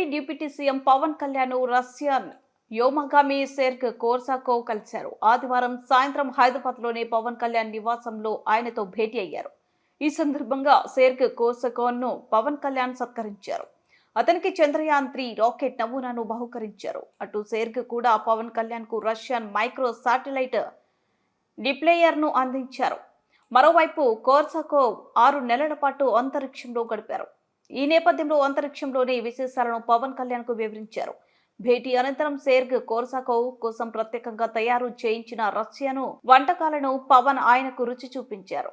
AP deputy CM Pawan Kalyan Russian వ్యోమగామి Serg Korsakov కలిశారు. ఆదివారం సాయంత్రం హైదరాబాద్లోని పవన్ కళ్యాణ్ నివాసంలో ఆయనతో భేటీ అయ్యారు. ఈ సందర్భంగా సెర్గ్ కోర్సాకోవ్ను పవన్ కళ్యాణ్ సత్కరించారు. అతనికి చంద్రయాన్-3 రాకెట్ నమూనాను బహుకరించారు. అటు సెర్గ్ కూడా పవన్ కళ్యాణ్ కు రష్యన్ మైక్రో శాటిలైట్ డిప్లయర్ను అందించారు. మరోవైపు కోర్సాకోవ్ 6 నెలల పాటు అంతరిక్షంలో గడిపారు. ఈ నేపథ్యంలో అంతరిక్షంలోని విశేషాలను పవన్ కళ్యాణ్ కు వివరించారు. భేటీ అనంతరం సెర్గ్ కోర్సాకోవ్ కోసం ప్రత్యేకంగా తయారు చేయించిన రష్యను వంటకాలను పవన్ ఆయనకు రుచి చూపించారు.